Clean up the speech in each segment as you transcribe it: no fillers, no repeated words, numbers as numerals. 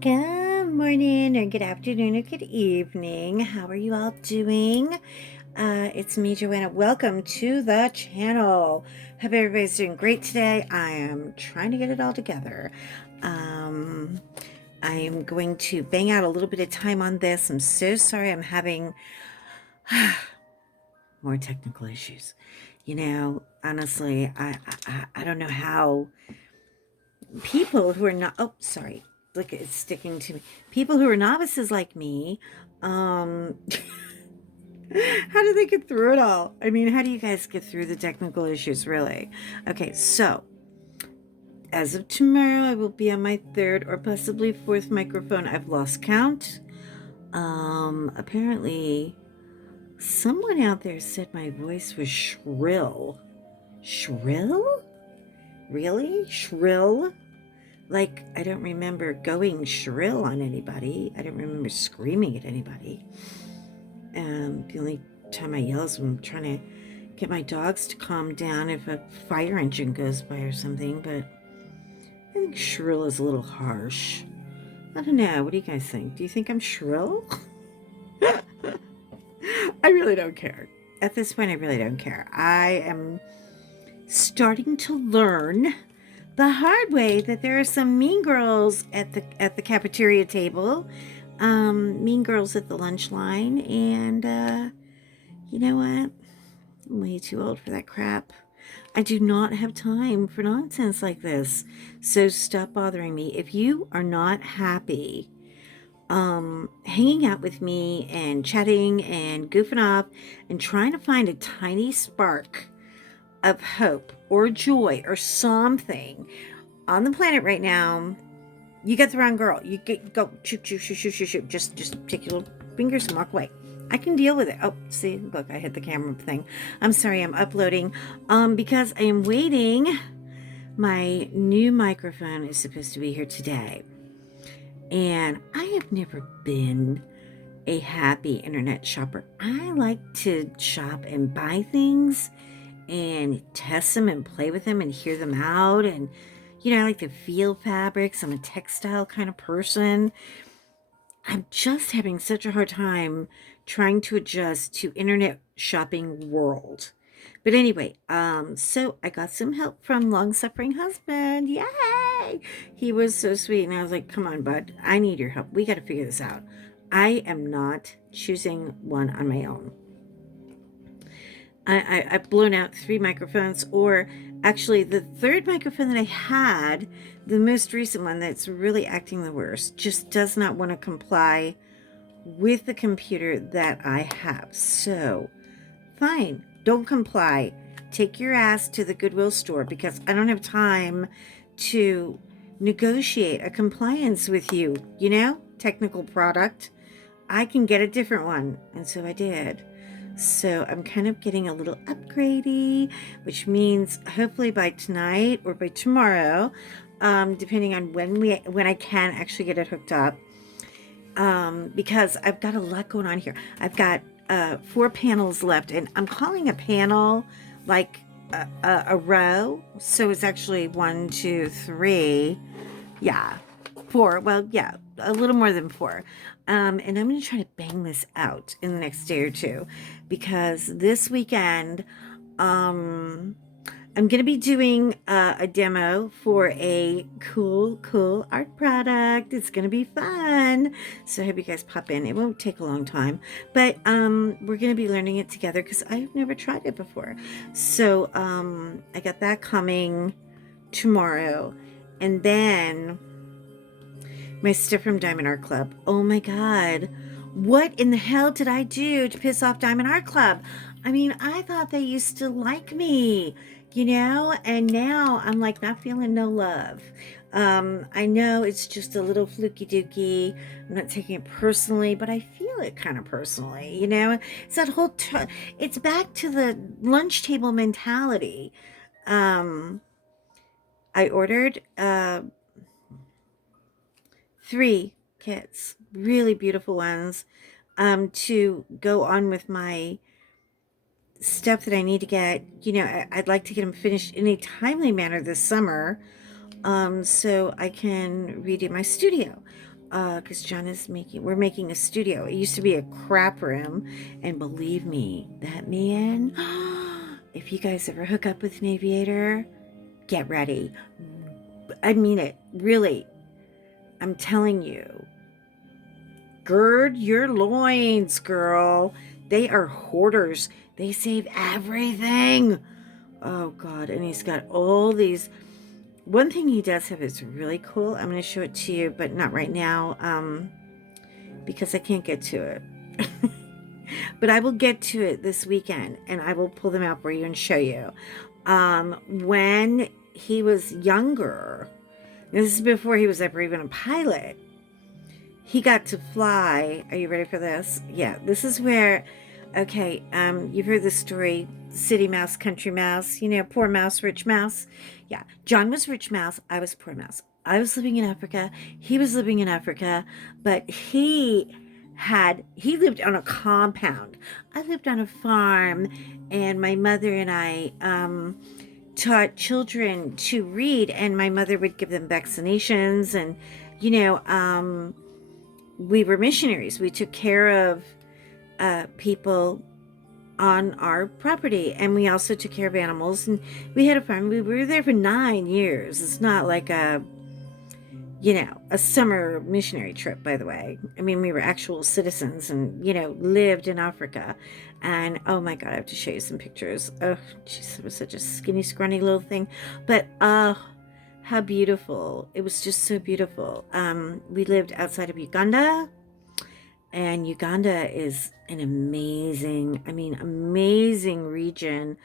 Good morning, or good afternoon, or good evening. How are you all doing? It's me, Joanna. Welcome to the channel. Hope everybody's doing great today. I am trying to get it all together. Um, I am going to bang out a little bit of time on this. I'm so sorry I'm having more technical issues. Honestly, I don't know how people who are not, oh, sorry, look, it's sticking to me. People who are novices like me, um, how do they get through it all? I mean, how do you guys get through the technical issues, really? Okay, so as of tomorrow, I will be on my third or possibly fourth microphone. I've lost count. Apparently, someone out there said my voice was shrill. Shrill? Really? Shrill? Like, I don't remember going shrill on anybody. I don't remember screaming at anybody. The only time I yell is when I'm trying to get my dogs to calm down if a fire engine goes by or something, but I think shrill is a little harsh. I don't know. What do you guys think? Do you think I'm shrill? I really don't care. At this point, I really don't care. I am starting to learn the hard way that there are some mean girls at the cafeteria table, mean girls at the lunch line, and you know what? I'm way too old for that crap. I do not have time for nonsense like this. So stop bothering me. If you are not happy hanging out with me and chatting and goofing off and trying to find a tiny spark of hope or joy or something on the planet right now, you got the wrong girl. You go shoot, shoot, shoot, shoot, shoot, shoot. Just take your little fingers and walk away. I can deal with it. Oh, see, look, I hit the camera thing. I'm sorry, I'm uploading. Because I am waiting. My new microphone is supposed to be here today. And I have never been a happy internet shopper. I like to shop and buy things and test them and play with them and hear them out. And, I like to feel fabrics. I'm a textile kind of person. I'm just having such a hard time trying to adjust to internet shopping world. But anyway, so I got some help from long-suffering husband. Yay! He was so sweet. And I was like, come on, bud, I need your help. We got to figure this out. I am not choosing one on my own. I've blown out 3 microphones, or actually the third microphone that I had, the most recent one that's really acting the worst, just does not want to comply with the computer that I have. So, fine, don't comply. Take your ass to the Goodwill store because I don't have time to negotiate a compliance with you, technical product. I can get a different one. And so I did. So I'm kind of getting a little upgradey, which means hopefully by tonight or by tomorrow, depending on when I can actually get it hooked up, because I've got a lot going on here. I've got 4 panels left, and I'm calling a panel like a row. So it's actually 1, 2, 3, yeah, 4. Well, yeah, a little more than 4. And I'm going to try to bang this out in the next day or two, because this weekend, I'm going to be doing a demo for a cool art product. It's going to be fun. So I hope you guys pop in. It won't take a long time, but we're going to be learning it together because I've never tried it before. So I got that coming tomorrow. And then my stuff from Diamond Art Club. Oh my God. What in the hell did I do to piss off Diamond Art Club? I mean, I thought they used to like me, and now I'm like not feeling no love. I know it's just a little fluky dookie. I'm not taking it personally, but I feel it kind of personally, It's that whole, it's back to the lunch table mentality. I ordered, 3 kits, really beautiful ones, to go on with my stuff that I need to get. I'd like to get them finished in a timely manner this summer, so I can redo my studio. because John is we're making a studio. It used to be a crap room, and believe me, that man, if you guys ever hook up with an aviator, get ready. I mean it, really. I'm telling you, gird your loins, girl. They are hoarders. They save everything. Oh God, and he's got all these. One thing he does have is really cool. I'm going to show it to you, but not right now, because I can't get to it. But I will get to it this weekend, and I will pull them out for you and show you. When he was younger, this is before he was ever even a pilot, he got to fly. Are you ready for this? Yeah, this is where, okay, you've heard the story, city mouse, country mouse, you know, poor mouse, rich mouse. Yeah, John was rich mouse, I was poor mouse. I was living in Africa, he was living in Africa, but he lived on a compound. I lived on a farm, and my mother and I taught children to read, and my mother would give them vaccinations, and, you know, we were missionaries. We took care of people on our property, and we also took care of animals, and we had a farm. We were there for 9 years. It's not like a, you know, a summer missionary trip, by the way. I mean, we were actual citizens and, you know, lived in Africa. And oh my God, I have to show you some pictures. Oh, jeez, it was such a skinny, scrawny little thing. But how beautiful. It was just so beautiful. We lived outside of Uganda, and Uganda is an amazing, I mean, amazing region,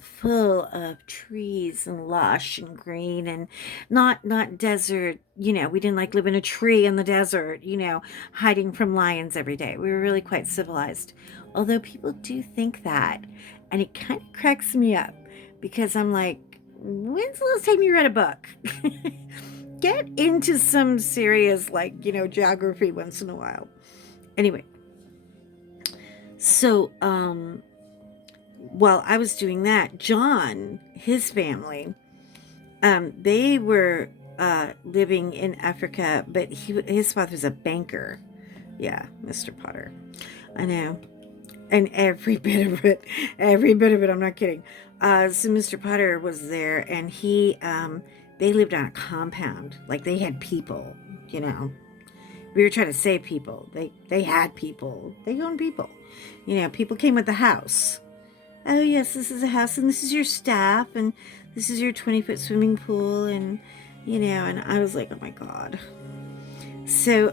full of trees and lush and green, and not desert. You know, we didn't like live in a tree in the desert, you know, hiding from lions every day. We were really quite civilized. Although people do think that, and it kind of cracks me up, because I'm like, when's the last time you read a book? Get into some serious, like, you know, geography once in a while. Anyway, so while I was doing that, John, his family, they were living in Africa, but his father was a banker. Yeah, Mr. Potter. I know. And every bit of it, I'm not kidding. So Mr. Potter was there, and they lived on a compound. Like, they had people, you know. We were trying to save people. They had people. They owned people. You know, people came with the house. Oh, yes, this is a house, and this is your staff, and this is your 20-foot swimming pool, and, you know, and I was like, oh, my God. So,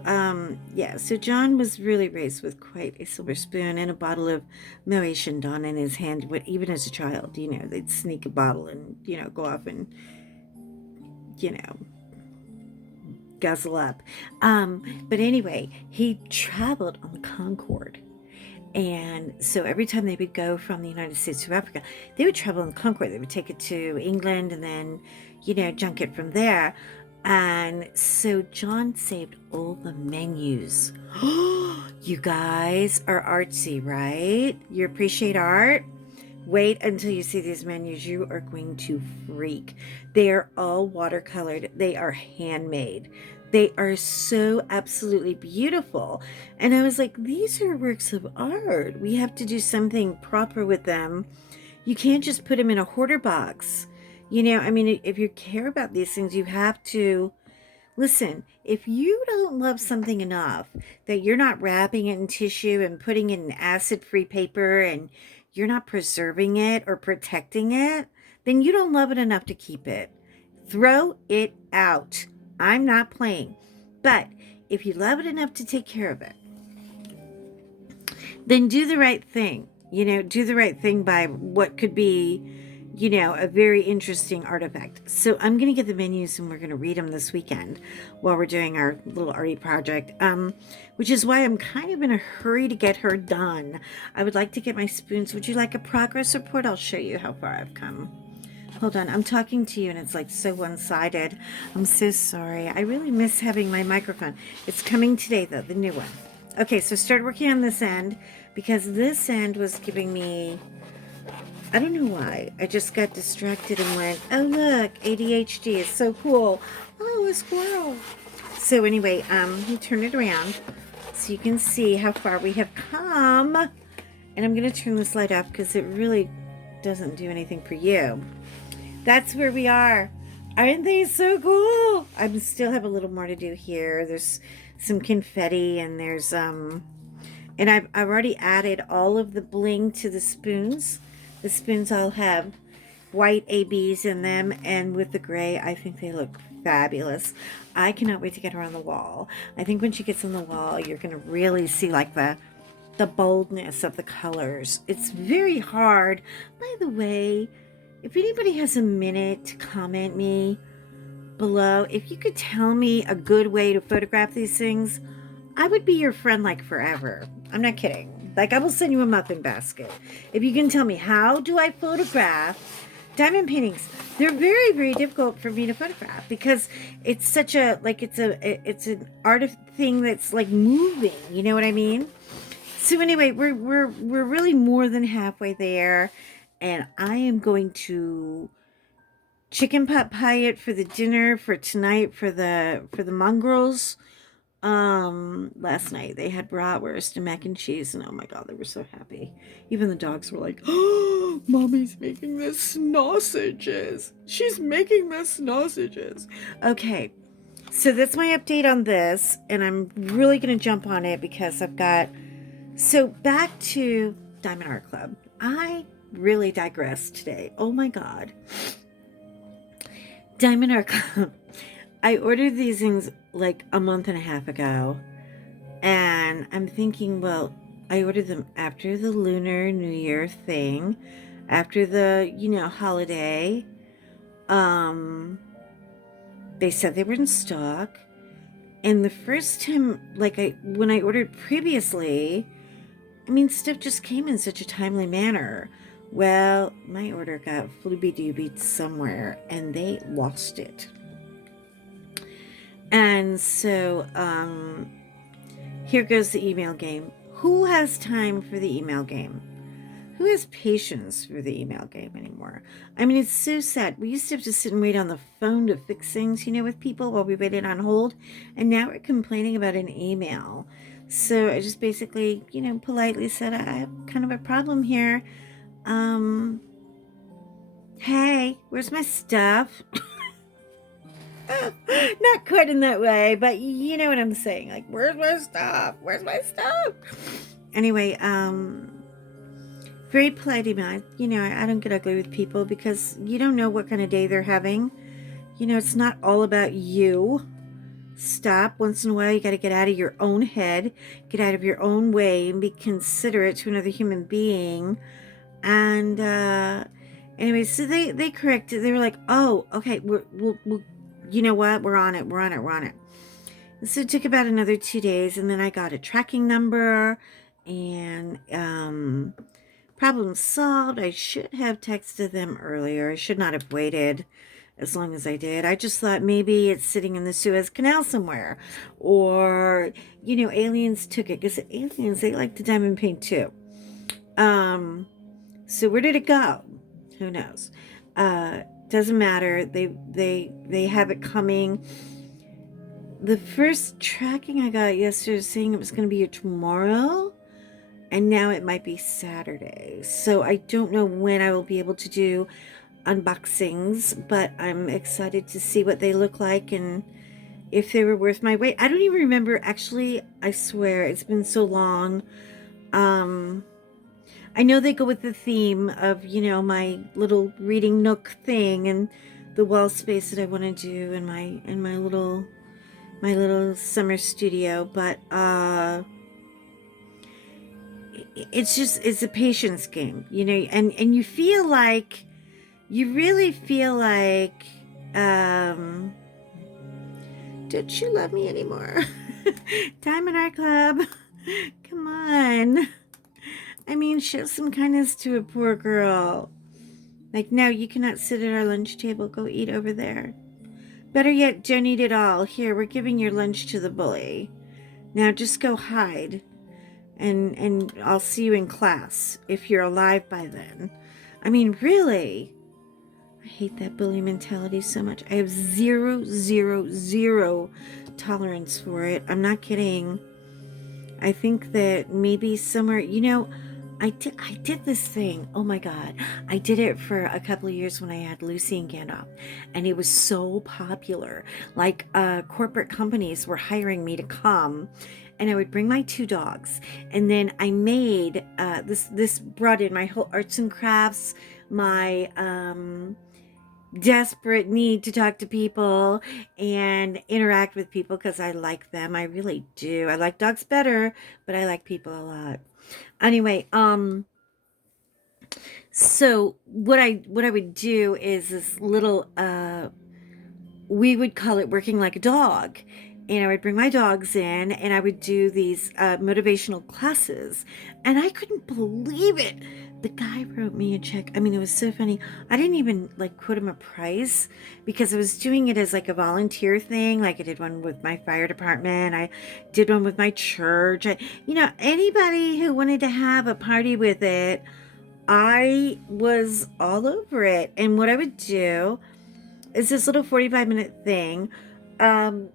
yeah, so John was really raised with quite a silver spoon and a bottle of Moet Chandon in his hand. Even as a child, you know, they'd sneak a bottle and, you know, go off and, you know, guzzle up. But anyway, he traveled on the Concorde. And so every time they would go from the United States to Africa, they would travel on the Concorde. They would take it to England and then, you know, junk it from there. And so John saved all the menus. You guys are artsy, right? You appreciate art? Wait until you see these menus. You are going to freak. They are all watercolored. They are handmade. They are so absolutely beautiful. And I was like, these are works of art. We have to do something proper with them. You can't just put them in a hoarder box. You know, I mean, if you care about these things, you have to listen. If you don't love something enough that you're not wrapping it in tissue and putting it in acid-free paper, and you're not preserving it or protecting it, then you don't love it enough to keep it. Throw it out. I'm not playing. But if you love it enough to take care of it, then do the right thing. You know, do the right thing by what could be, you know, a very interesting artifact. So I'm going to get the menus, and we're going to read them this weekend while we're doing our little arty project, which is why I'm kind of in a hurry to get her done. I would like to get my spoons. Would you like a progress report? I'll show you how far I've come. Hold on, I'm talking to you and it's like so one-sided. I'm so sorry. I really miss having my microphone. It's coming today though, the new one. Okay, so start working on this end, because this end was giving me, I don't know why. I just got distracted and went, oh look, ADHD is so cool. Oh, a squirrel. So anyway, you turn it around so you can see how far we have come. And I'm going to turn this light off because it really doesn't do anything for you. That's where we are. Aren't they so cool? I still have a little more to do here. There's some confetti and there's and I've already added all of the bling to the spoons. The spoons all have white ABs in them, and with the gray, I think they look fabulous. I cannot wait to get her on the wall. I think when she gets on the wall, you're going to really see like the boldness of the colors. It's very hard. By the way, if anybody has a minute to comment me below, if you could tell me a good way to photograph these things, I would be your friend like forever. I'm not kidding. Like, I will send you a muffin basket. If you can tell me, how do I photograph diamond paintings? They're very, very difficult for me to photograph because it's such a, like, it's an art thing that's like moving. You know what I mean? So anyway, we're really more than halfway there, and I am going to chicken pot pie it for the dinner for tonight for the mongrels. Last night they had bratwurst and mac and cheese, and oh my god, they were so happy. Even the dogs were like, "Oh, mommy's making the sausages. She's making the sausages." Okay, so that's my update on this, and I'm really gonna jump on it because I've got. So back to Diamond Art Club. I really digressed today. Oh my god. Diamond Art Club. I ordered these things like a month and a half ago, and I'm thinking, well, I ordered them after the Lunar New Year thing, after the, holiday. They said they were in stock, and the first time, when I ordered previously, I mean, stuff just came in such a timely manner. Well, my order got flooby-doobied somewhere, and they lost it. And so, here goes the email game. Who has time for the email game? Who has patience for the email game anymore? I mean, it's so sad. We used to have to sit and wait on the phone to fix things, with people while we waited on hold. And now we're complaining about an email. So I just basically, politely said, I have kind of a problem here. Hey, where's my stuff? Not quite in that way, but you know what I'm saying. Like, where's my stuff? Where's my stuff? Anyway, very polite email. I don't get ugly with people because you don't know what kind of day they're having. It's not all about you. Stop. Once in a while, you got to get out of your own head, get out of your own way, and be considerate to another human being. And anyway, so they corrected. They were like, "Oh, okay, we'll you know what? We're on it. And so it took about another 2 days, and then I got a tracking number, and problem solved. I should have texted them earlier. I should not have waited as long as I did. I just thought maybe it's sitting in the Suez Canal somewhere, or aliens took it, because aliens, they like to diamond paint too. So where did it go? Who knows? Doesn't matter. They have it coming. The first tracking I got yesterday was saying it was going to be here tomorrow, and now it might be Saturday. So I don't know when I will be able to do unboxings, but I'm excited to see what they look like and if they were worth my wait. I don't even remember, actually. I swear it's been so long. I know they go with the theme of my little reading nook thing and the wall space that I want to do in my little summer studio, but it's a patience game, and you really feel like, don't you love me anymore? Diamond Art Club, come on. I mean, show some kindness to a poor girl. Like, no, you cannot sit at our lunch table. Go eat over there. Better yet, don't eat at all. Here, we're giving your lunch to the bully. Now just go hide. And I'll see you in class, if you're alive by then. I mean, really? I hate that bully mentality so much. I have zero tolerance for it. I'm not kidding. I think that maybe somewhere, I did this thing. Oh my God. I did it for a couple of years when I had Lucy and Gandalf, and it was so popular. Like, corporate companies were hiring me to come, and I would bring my two dogs. And then I made, this brought in my whole arts and crafts, my, desperate need to talk to people and interact with people because I like them. I really do. I like dogs better, but I like people a lot. Anyway, so what I would do is this little, we would call it working like a dog. And I would bring my dogs in and I would do these motivational classes. And I couldn't believe it. The guy wrote me a check. I mean, it was so funny. I didn't even like quote him a price because I was doing it as like a volunteer thing. Like I did one with my fire department. I did one with my church. Anybody who wanted to have a party with it, I was all over it. And what I would do, it's this little 45-minute thing. Um,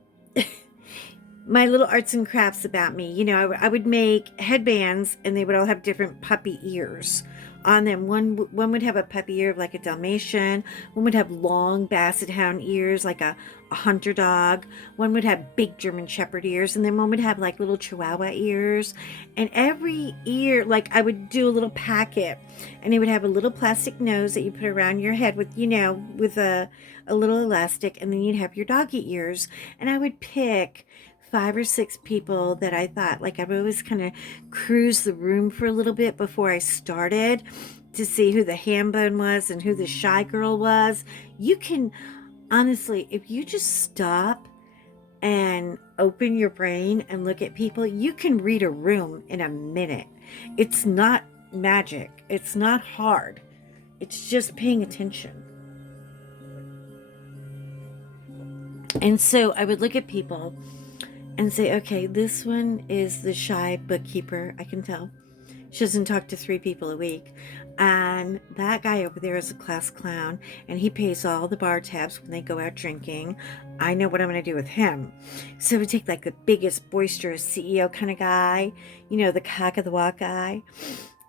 my little arts and crafts about me. I would make headbands, and they would all have different puppy ears on them. One would have a puppy ear of like a Dalmatian. One would have long Basset Hound ears, like a hunter dog. One would have big German Shepherd ears, and then one would have like little Chihuahua ears. And every ear, like I would do a little packet, and it would have a little plastic nose that you put around your head with, with a little elastic, and then you'd have your doggy ears. And I would pick 5 or 6 people that I thought, like, I would always kind of cruise the room for a little bit before I started to see who the ham bone was and who the shy girl was. You can, honestly, if you just stop and open your brain and look at people, you can read a room in a minute. It's not magic. It's not hard. It's just paying attention. And so I would look at people and say, okay, this one is the shy bookkeeper. I can tell. She doesn't talk to 3 people a week. And that guy over there is a class clown, and he pays all the bar tabs when they go out drinking. I know what I'm going to do with him. So we take like the biggest, boisterous CEO kind of guy, the cock of the walk guy.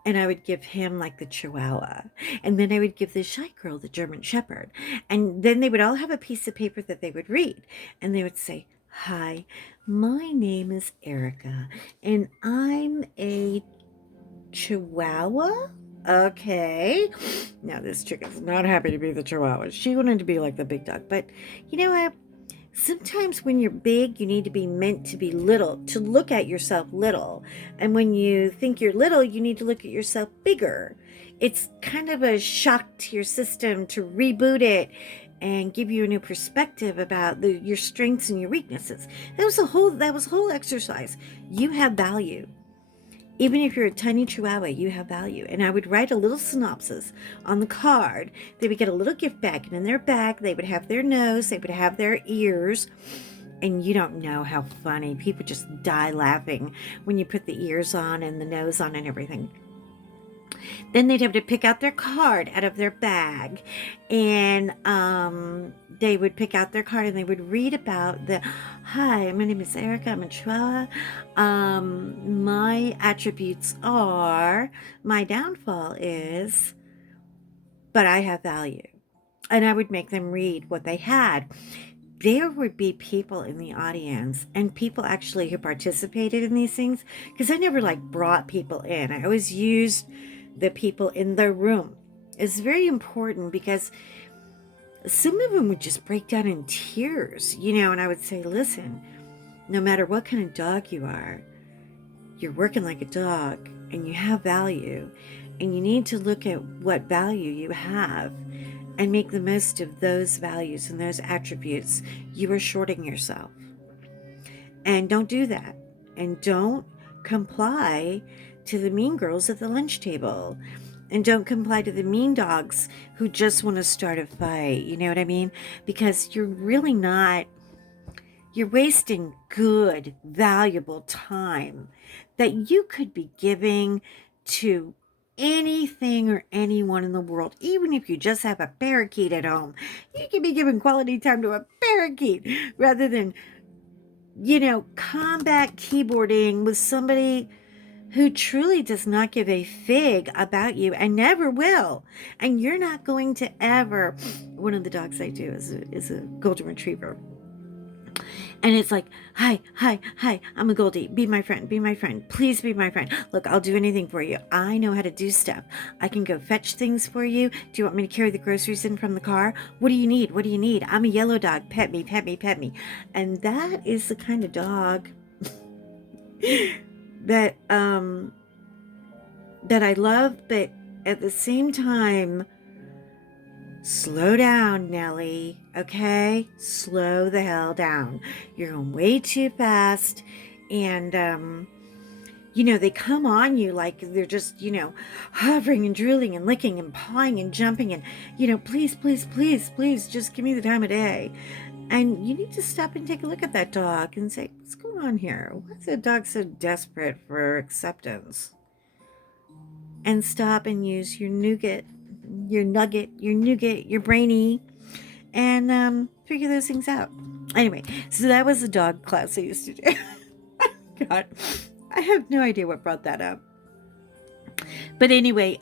And I would give him like the Chihuahua. And then I would give the shy girl the German Shepherd. And then they would all have a piece of paper that they would read. And they would say, hi, my name is Erica, and I'm a Chihuahua. Okay. Now, this chick is not happy to be the Chihuahua. She wanted to be like the big dog. But you know what? Sometimes when you're big, you need to be meant to be little, to look at yourself little. And when you think you're little, you need to look at yourself bigger. It's kind of a shock to your system to reboot it and give you a new perspective about your strengths and your weaknesses. That was a whole exercise. You have value. Even if you're a tiny Chihuahua, you have value. And I would write a little synopsis on the card. They would get a little gift bag, and in their bag, they would have their nose, they would have their ears. And you don't know how funny. People just die laughing when you put the ears on and the nose on and everything. Then they'd have to pick out their card out of their bag, and they would pick out their card and they would read about hi, my name is Erica, I'm a Chihuahua. My attributes are, my downfall is, but I have value. And I would make them read what they had. There would be people in the audience, and people actually who participated in these things, because I never like brought people in. I always used the people in the room. It's very important because some of them would just break down in tears, and I would say, listen, no matter what kind of dog you are, you're working like a dog and you have value, and you need to look at what value you have and make the most of those values and those attributes. You are shorting yourself. And don't do that. And don't comply to the mean girls at the lunch table. And don't comply to the mean dogs who just want to start a fight. You know what I mean? Because you're really not, you're wasting good, valuable time that you could be giving to anything or anyone in the world. Even if you just have a parakeet at home, you could be giving quality time to a parakeet rather than combat keyboarding with somebody who truly does not give a fig about you and never will. And you're not going to ever. One of the dogs I do is a golden retriever. And it's like, hi, hi, hi, I'm a Goldie. Be my friend, be my friend. Please be my friend. Look, I'll do anything for you. I know how to do stuff. I can go fetch things for you. Do you want me to carry the groceries in from the car? What do you need? What do you need? I'm a yellow dog. Pet me, pet me, pet me. And that is the kind of dog that that I love, but at the same time, slow down, Nellie. Okay? Slow the hell down. You're going way too fast. And, they come on you like they're just, hovering and drilling and licking and pawing and jumping and, please, please, please, please, just give me the time of day. And you need to stop and take a look at that dog and say, what's going on here? Why is that dog so desperate for acceptance? And stop and use your nougat, your brainy, and figure those things out. Anyway, so that was a dog class I used to do. God, I have no idea what brought that up. But anyway,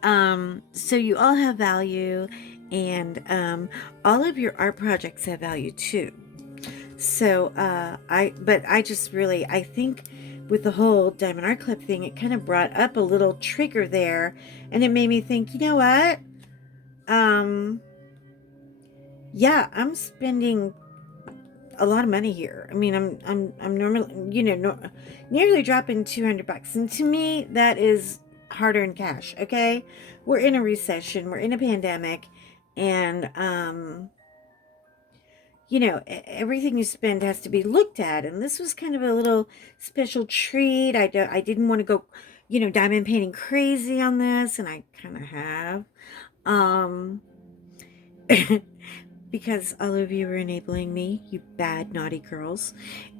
so you all have value, and all of your art projects have value too. So I think with the whole Diamond Art Club thing, it kind of brought up a little trigger there, and it made me think, you know what? Yeah, I'm spending a lot of money here. I mean, I'm normally, nearly dropping $200, and to me, that is hard-earned cash. Okay, we're in a recession, we're in a pandemic, and everything you spend has to be looked at, and this was kind of a little special treat. I didn't want to go, diamond painting crazy on this, and I kind of have. Um, because all of you are enabling me, you bad, naughty girls.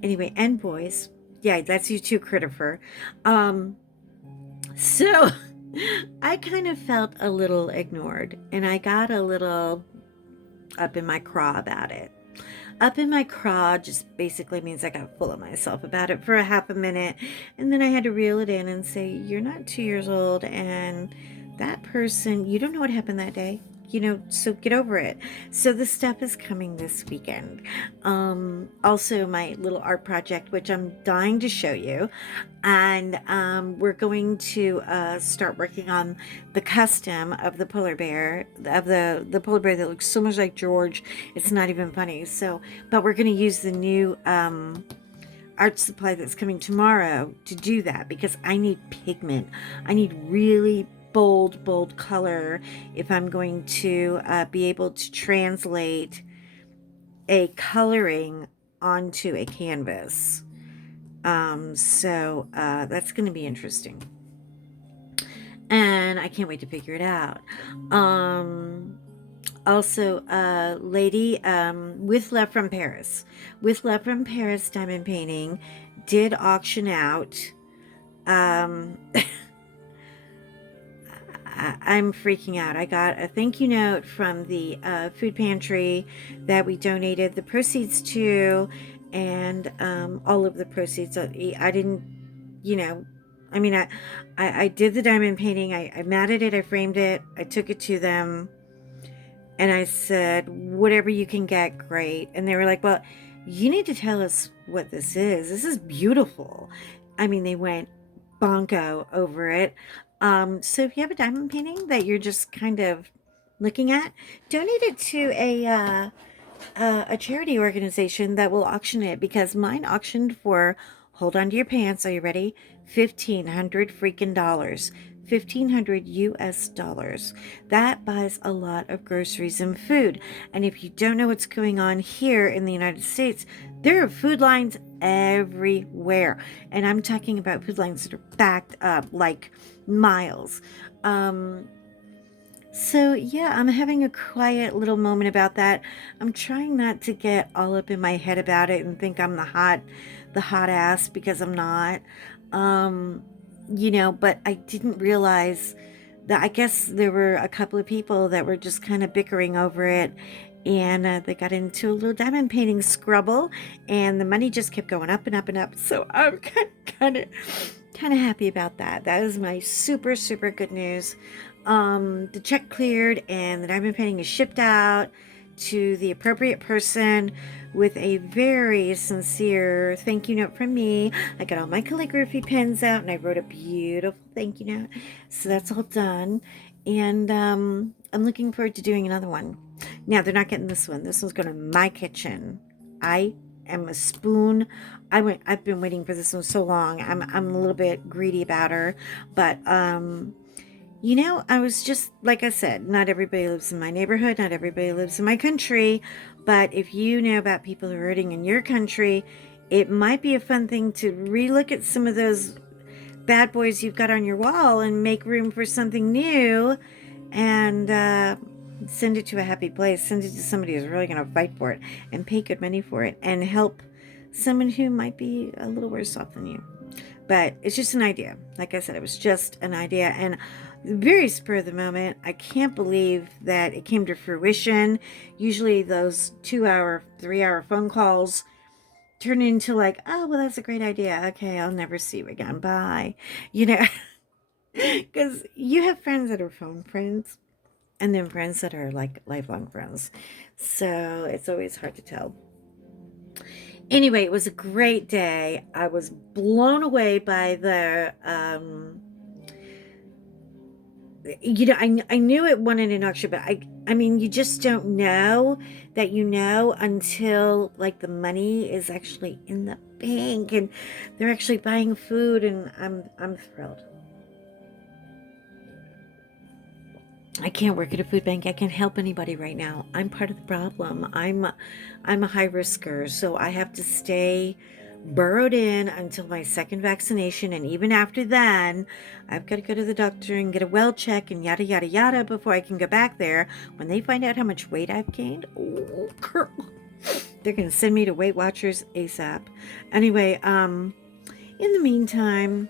Anyway, and boys. Yeah, that's you too, Christopher. So I kind of felt a little ignored, and I got a little up in my craw about it. Up in my craw just basically means I got full of myself about it for a half a minute, and then I had to reel it in and say, you're not 2 years old, and that person, you don't know what happened that day. So get over it. So the stuff is coming this weekend. Also my little art project, which I'm dying to show you. And we're going to start working on the custom of the polar bear, of the polar bear that looks so much like George. It's not even funny. So, but we're going to use the new art supply that's coming tomorrow to do that, because I need pigment. I need really bold color if I'm going to be able to translate a coloring onto a canvas. So that's going to be interesting, and I can't wait to figure it out. Also, lady with Love from Paris, Diamond Painting did auction out. I'm freaking out. I got a thank you note from the food pantry that we donated the proceeds to, and all of the proceeds. I didn't, I mean, I did the diamond painting. I matted it. I framed it. I took it to them, and I said, whatever you can get, great. And they were like, well, you need to tell us what this is. This is beautiful. I mean, they went bonko over it. So if you have a diamond painting that you're just kind of looking at, donate it to a charity organization that will auction it, because mine auctioned for, hold on to your pants, are you ready? $1,500 freaking dollars. $1,500 US. That buys a lot of groceries and food. And if you don't know what's going on here in the United States, there are food lines everywhere. And I'm talking about food lines that are backed up like miles. So yeah, I'm having a quiet little moment about that. I'm trying not to get all up in my head about it and think I'm the hot ass, because I'm not. But I didn't realize that I guess there were a couple of people that were just kind of bickering over it, and they got into a little diamond painting scrubble, and the money just kept going up and up and up. So I'm kind of happy about that. That is my super super good news. The check cleared, and the diamond painting is shipped out to the appropriate person with a very sincere thank you note from me. I got all my calligraphy pens out and I wrote a beautiful thank you note. So that's all done. And I'm looking forward to doing another one. Now, they're not getting this one. This one's going to my kitchen. I am a spoon. I've been waiting for this one so long. I'm a little bit greedy about her, but I was just, like I said, not everybody lives in my neighborhood, not everybody lives in my country, but if you know about people who are hurting in your country, it might be a fun thing to relook at some of those bad boys you've got on your wall and make room for something new, and send it to a happy place. Send it to somebody who's really going to fight for it and pay good money for it and help someone who might be a little worse off than you. But it's just an idea. Like I said, it was just an idea, and very spur of the moment. I can't believe that it came to fruition. Usually those 2-hour, 3-hour phone calls turn into like, oh, well, that's a great idea. Okay, I'll never see you again. Bye. Because you have friends that are phone friends and then friends that are like lifelong friends. So it's always hard to tell. Anyway, it was a great day. I was blown away by the I knew it wanted an auction, but I mean, you just don't know that until like the money is actually in the bank and they're actually buying food, and I'm thrilled. I can't work at a food bank. I can't help anybody right now. I'm part of the problem. I'm a high risker, so I have to stay burrowed in until my second vaccination, and even after then, I've got to go to the doctor and get a well check and yada yada yada before I can go back there. When they find out how much weight I've gained, oh girl, they're gonna send me to Weight Watchers ASAP. Anyway, in the meantime,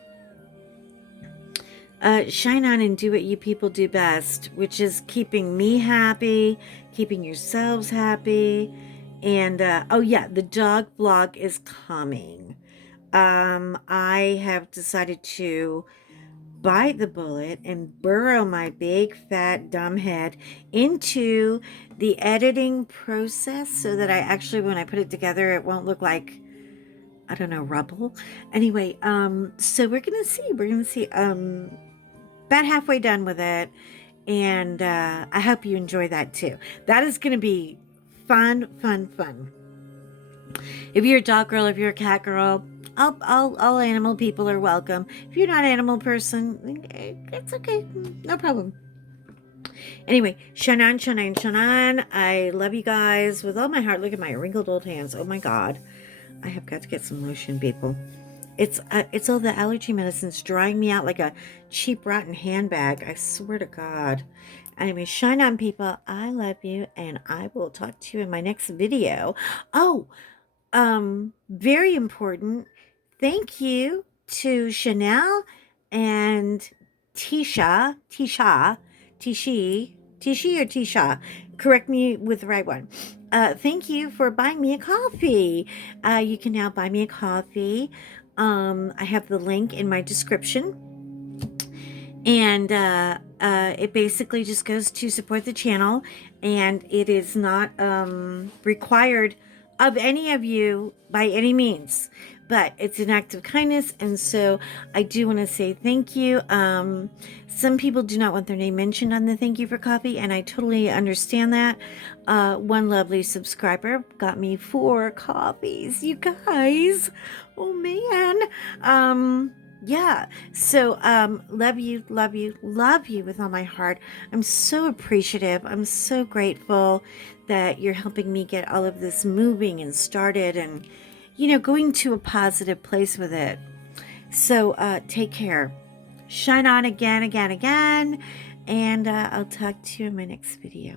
shine on and do what you people do best, which is keeping me happy, keeping yourselves happy. And oh yeah, the dog vlog is coming. I have decided to bite the bullet and burrow my big fat dumb head into the editing process so that I actually, when I put it together, it won't look like, I don't know, rubble. Anyway, so we're gonna see. About halfway done with it, and I hope you enjoy that too. That is going to be fun, fun, fun. If you're a dog girl, if you're a cat girl, all animal people are welcome. If you're not an animal person, it's okay, no problem. Anyway, Shannon, Shannon, Shannon, I love you guys with all my heart. Look at my wrinkled old hands. Oh my God, I have got to get some lotion, people. It's all the allergy medicines drying me out like a cheap rotten handbag. I swear to God. Anyway, shine on, people. I love you, and I will talk to you in my next video. Oh, very important. Thank you to Chanel and Tishi or Tisha. Correct me with the right one. Thank you for buying me a coffee. You can now buy me a coffee. I have the link in my description, and it basically just goes to support the channel, and it is not required of any of you by any means, but it's an act of kindness, and so I do want to say thank you. Some people do not want their name mentioned on the thank you for coffee, and I totally understand that. One lovely subscriber got me 4 coffees, you guys. Oh man. Yeah, so love you, love you, love you with all my heart. I'm so appreciative. I'm so grateful that you're helping me get all of this moving and started, and going to a positive place with it. So take care. Shine on again, again, again, and I'll talk to you in my next video.